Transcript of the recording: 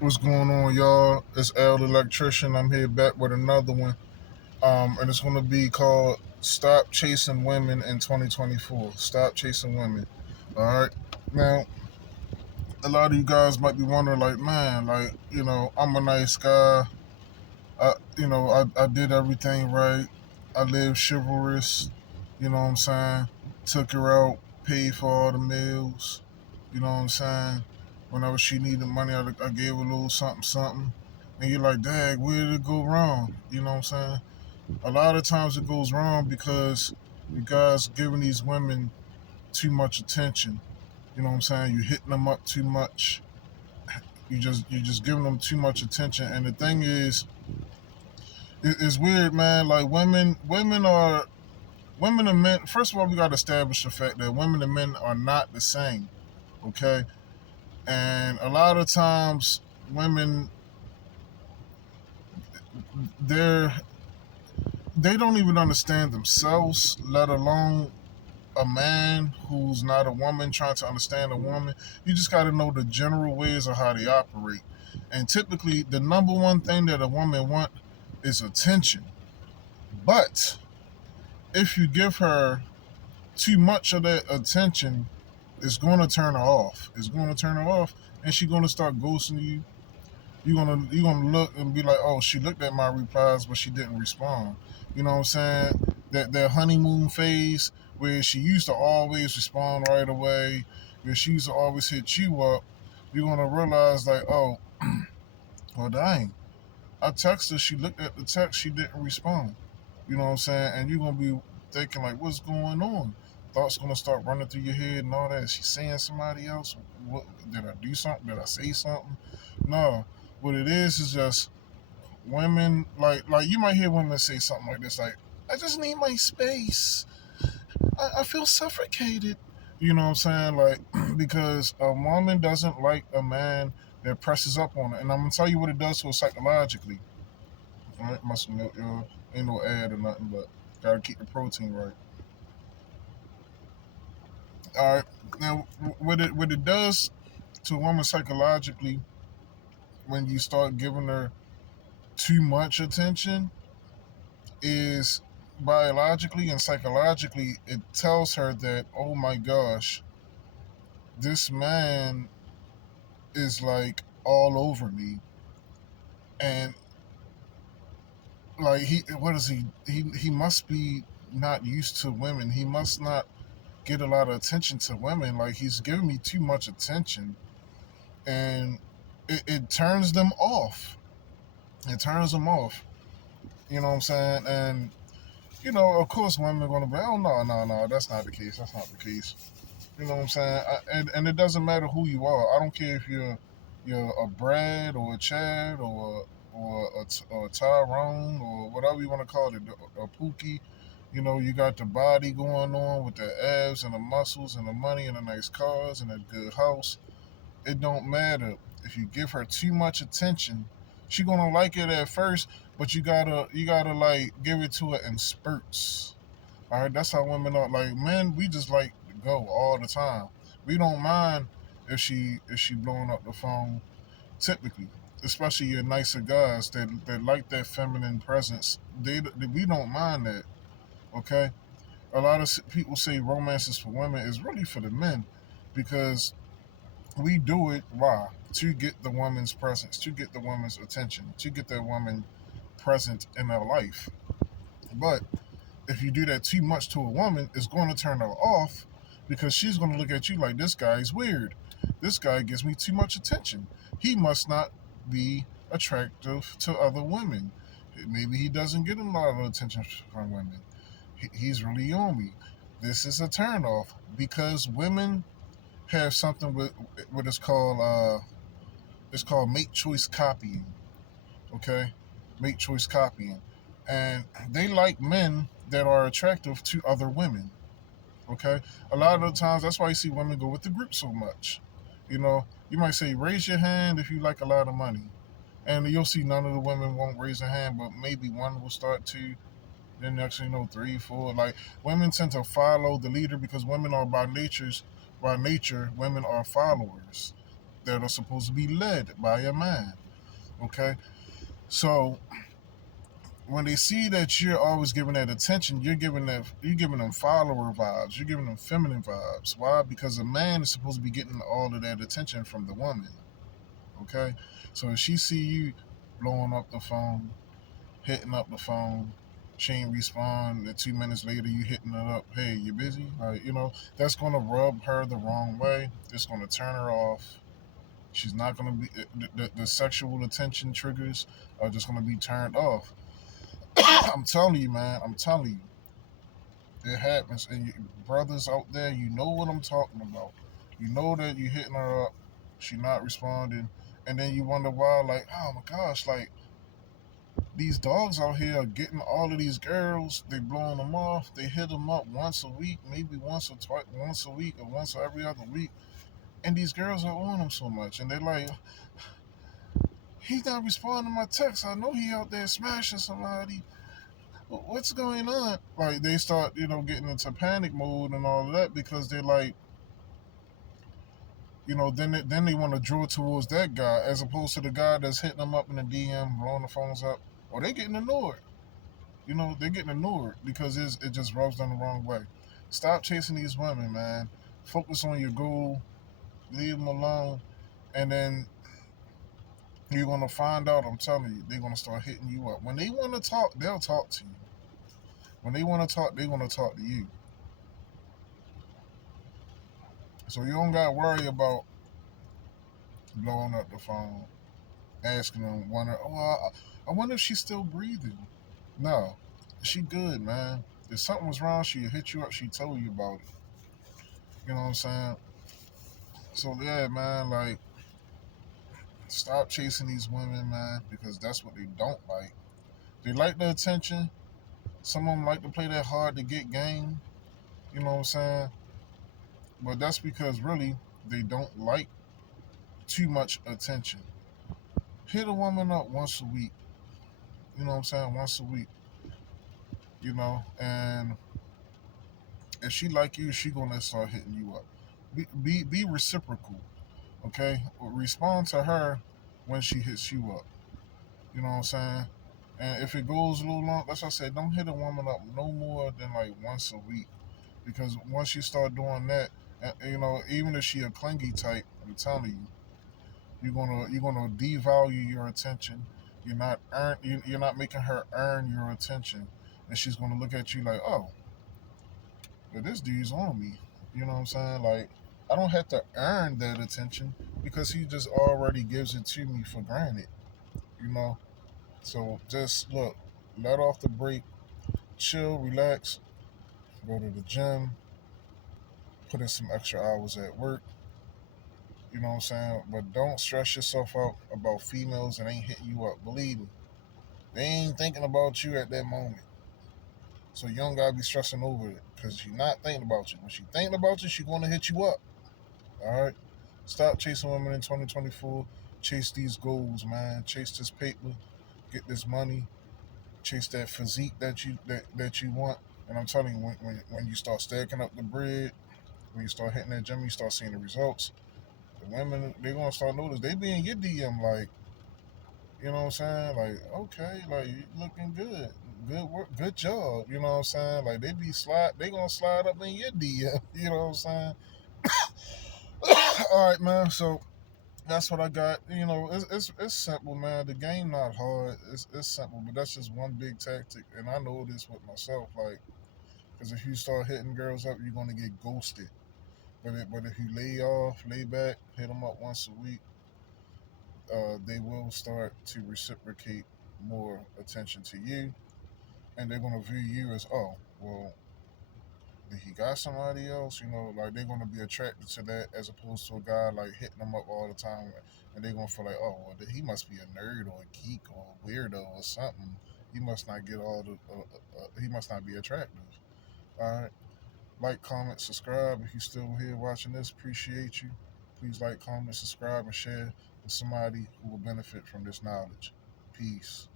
What's going on, y'all? It's L the Electrician. I'm here back with another one. And it's gonna be called "Stop Chasing Women in 2024." Stop chasing women. All right. Now, a lot of you guys might be wondering, like, man, like, I'm a nice guy. I did everything right. I lived chivalrous. You know what I'm saying? Took her out, paid for all the meals. You know what I'm saying? Whenever she needed money, I gave her a little something, something. And you're like, Dad, where did it go wrong? You know what I'm saying? A lot of times it goes wrong because you guys giving these women too much attention. You know what I'm saying? You're hitting them up too much. You just giving them too much attention. And the thing is, it's weird, man. Like women and men. First of all, we got to establish the fact that women and men are not the same. Okay, and a lot of times women they're they don't even understand themselves, let alone a man who's not a woman trying to understand a woman. You just got to know the general ways of how they operate. And typically, the number one thing that a woman want is attention. But if you give her too much of that attention, it's going to turn her off. It's going to turn her off, and she's going to start ghosting you. You're gonna look and be like, oh, she looked at my replies, but she didn't respond. You know what I'm saying? That honeymoon phase where she used to always respond right away, where she used to always hit you up. You're gonna realize like, oh, well, dang. I texted her, she looked at the text, she didn't respond. You know what I'm saying? And you're gonna be thinking like, what's going on? Thoughts gonna start running through your head and all that. Is she saying somebody else? What did I do something? Did I say something? No. What it is just women like you might hear women say something like this, like, I just need my space. I feel suffocated. You know what I'm saying? Like because a woman doesn't like a man that presses up on her. And I'm gonna tell you what it does to her psychologically. All right, must ain't no ad or nothing, but gotta keep the protein right. All right, now what it does to a woman psychologically when you start giving her too much attention is biologically and psychologically it tells her that, oh my gosh, this man is like all over me. And like what is he must be not used to women. He must not get a lot of attention to women. Like he's giving me too much attention, and it turns them off. It turns them off. You know what I'm saying? And of course, women are gonna be, oh no, no, no, that's not the case. That's not the case. You know what I'm saying? And it doesn't matter who you are. I don't care if you're a Brad or a Chad or a Tyrone or whatever you want to call it, a Pookie. You got the body going on with the abs and the muscles and the money and the nice cars and a good house. It don't matter. If you give her too much attention, she gonna like it at first, but you gotta like give it to her in spurts. All right, that's how women are. Like men, we just like to go all the time. We don't mind if she blowing up the phone. Typically, especially your nicer guys that like that feminine presence, we don't mind that. Okay, a lot of people say romance is for women. It's really for the men, because we do it. Why? To get the woman's presence, to get the woman's attention, to get that woman present in their life. But if you do that too much to a woman, it's going to turn her off, because she's going to look at you like, this guy's weird. This guy gives me too much attention. He must not be attractive to other women. Maybe he doesn't get a lot of attention from women. He's really on me. This is a turn off, because women have something with what it's called mate choice copying. Okay, mate choice copying, and they like men that are attractive to other women. Okay, a lot of the times that's why you see women go with the group so much. You might say raise your hand if you like a lot of money, and you'll see none of the women won't raise their hand, but maybe one will start to. Then next thing you know, three, four. Like women tend to follow the leader, because women are by nature, women are followers. that are supposed to be led by a man. Okay, so when they see that you're always giving that attention, you're giving them follower vibes. You're giving them feminine vibes. Why? Because a man is supposed to be getting all of that attention from the woman. Okay, so if she see you blowing up the phone, hitting up the phone, she ain't respond, and 2 minutes later you hitting it up. Hey, you busy? That's gonna rub her the wrong way. It's gonna turn her off. She's not gonna be the sexual attention triggers are just gonna be turned off. I'm telling you, man. I'm telling you, it happens. And brothers out there, you know what I'm talking about. You know that you hitting her up, she not responding, and then you wonder why. Like, oh my gosh, like these dogs out here are getting all of these girls. They blowing them off. They hit them up once a week, maybe once or twice, once a week, or once or every other week. And these girls are on them so much, and they're like, he's not responding to my text. I know he out there smashing somebody. What's going on? Like they start, getting into panic mode and all of that because they're like, then they want to draw towards that guy as opposed to the guy that's hitting them up in the DM, blowing the phones up, or they getting ignored. They're getting ignored because it just rubs them the wrong way. Stop chasing these women, man. Focus on your goal. Leave them alone, and then you're gonna find out. I'm telling you, they're gonna start hitting you up. When they want to talk, they'll talk to you. When they want to talk, they want to talk to you. So you don't gotta worry about blowing up the phone, asking them, I wonder if she's still breathing. No, she good, man. If something was wrong, she'd hit you up. She told you about it. You know what I'm saying? So yeah, man, like stop chasing these women, man, because that's what they don't like. They like the attention. Some of them like to play that hard to get game. You know what I'm saying? But that's because really they don't like too much attention. Hit a woman up once a week. You know what I'm saying? Once a week. And if she like you, she gonna start hitting you up. Be reciprocal. Okay? Respond to her when she hits you up. You know what I'm saying? And if it goes a little long, that's what I said, don't hit a woman up no more than like once a week. Because once you start doing that, even if she a clingy type, I'm telling you, you're gonna devalue your attention. You're not making her earn your attention, and she's gonna look at you like, oh, but this dude's on me. You know what I'm saying? Like, I don't have to earn that attention because he just already gives it to me for granted. You know, so just look, let off the brake, chill, relax, go to the gym, put in some extra hours at work. You know what I'm saying? But don't stress yourself out about females that ain't hitting you up. Believe me, they ain't thinking about you at that moment. So you don't gotta be stressing over it because she's not thinking about you. When she thinking about you, she gonna hit you up. All right. Stop chasing women in 2024. Chase these goals, man. Chase this paper. Get this money. Chase that physique that you want. And I'm telling you, when you start stacking up the bread, when you start hitting that gym, you start seeing the results. The women, they gonna start noticing. They be in your DM like, you know what I'm saying? Like, okay, like you looking good. Good work, good job. You know what I'm saying? Like they gonna slide up in your DM. You know what I'm saying? All right, man. So that's what I got. It's simple, man. The game not hard. It's simple, but that's just one big tactic, and I know this with myself. Like, because if you start hitting girls up, you're gonna get ghosted. But if you lay back, hit them up once a week, they will start to reciprocate more attention to you, and they're gonna view you as, oh, well, he got somebody else, like they're gonna be attracted to that as opposed to a guy like hitting them up all the time, and they're gonna feel like, oh, well, he must be a nerd or a geek or a weirdo or something. He must not get all the. He must not be attractive. All right, like, comment, subscribe. If you're still here watching this, appreciate you. Please like, comment, subscribe, and share with somebody who will benefit from this knowledge. Peace.